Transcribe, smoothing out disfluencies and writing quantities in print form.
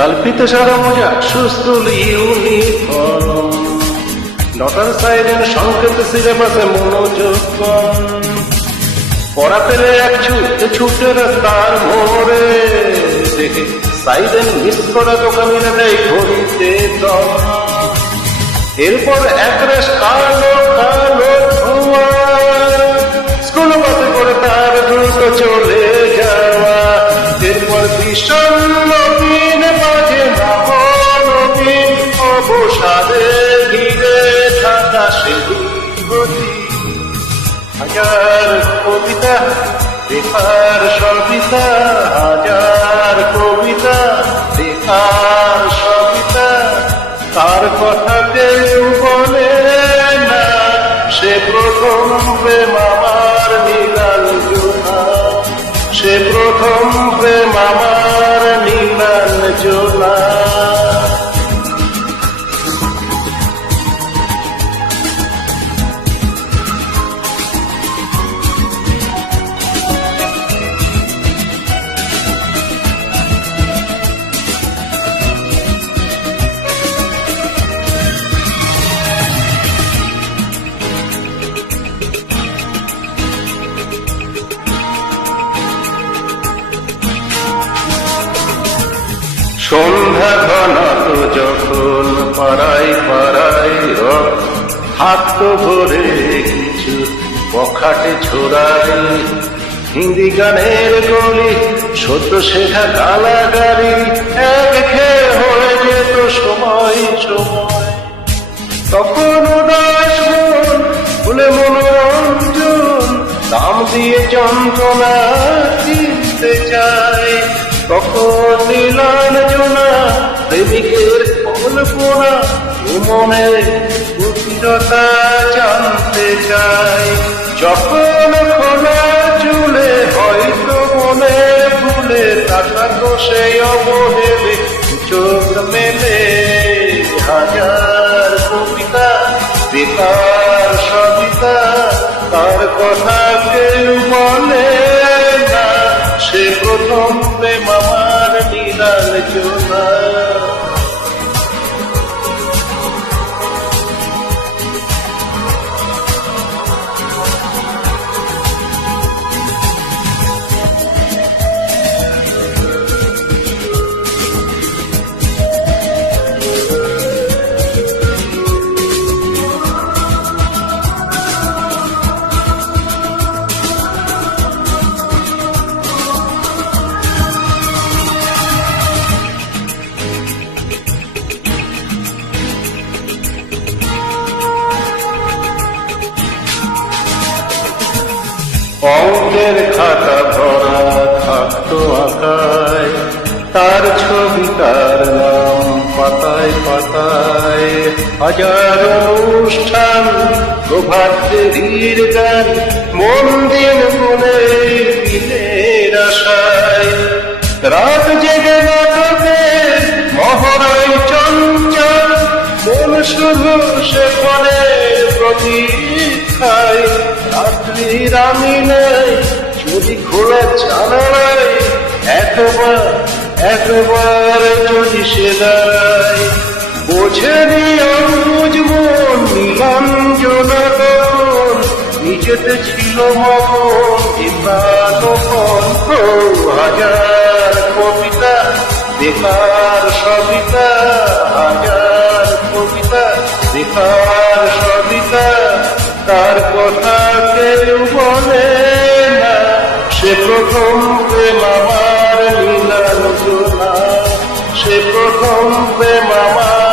লাল ফিতে সাদা মোজা সুস্তুল ইউনিফর্ম, নটার সাইরেন সংকেত সিলেবাসে মনোযোগ কম। পড়া পেলে এক ছুটে রাস্তার মোড়ে, দেখে সাইরেন মিস করা দোকানিরা দেয় ঘড়িতে দম। এরপর এক রেশ কালো কালো ধোঁয়া, স্কুল বাসে করে তার দ্রুত চলে যাওয়া। এরপর ভীষণ নবীন বাজে নবীন অবসাদে ঘিরে থাকা সেগুলি। হাজার কবিতা বেকার সবিতা, হাজার কবিতা বেকার সবিতা, তার কথা কেউ বলে না। সে প্রথম প্রেম আমার নীলাঞ্জনা, সে প্রথম প্রেম আমার নীলাঞ্জনা। সন্ধ্যা ঘনাত যখন পাড়ায় পাড়ায় রথ, হাত তো ভরে কিছু বখাটে ছোড়ায়। হিন্দি গানের গলি সদ্য শেখা গালাগালি, এক খেয়ে হয়ে যেত সময় সময়। তখন উদাস মন ভুলে মনোরঞ্জন, দাম দিয়ে যন্ত্রণা কিনতে চায়। তখন নীলাঞ্জনা প্রেমিকের কল্পনা, মনে গভীরতা জানতে চায়। যখন খোলা চুলে হয়তো মনে ভুলে, টাকা দোষে অবহেলে চোখ মেলে। হাজার কবিতা বেকার সবিতা, তার কথা কেউ বলে না। সে প্রথম প্রেম আমার নীলাঞ্জনা। অঙ্কের খাতা ভরা থাকতো আঁকায়, তার ছবি তার নাম পাতায় পাতায়। হাজার অনুষ্ঠান প্রভাতের গান, মন দিন গুনে দিনের আশায়। রাত জেগে নাটকে মহড়ায় চঞ্চল, মন শুধু সে করে প্রতীক্ষায়। রাত্রির আমি নাই যদি খোলা জানালায়, একবার একবার যদি সে দাঁড়ায়। বোঝেনি অবুঝ মন নীলাঞ্জনা তখন, নিজেতে ছিল মগন ইন্দ্রানপন। হাজার কবিতা বেকার সবিতা, হাজার কবিতা বেকার সবিতা, তার কথা কেউ বলে না। সে প্রথম প্রেম আমার নীলাঞ্জনা, সে প্রথম প্রেম আমার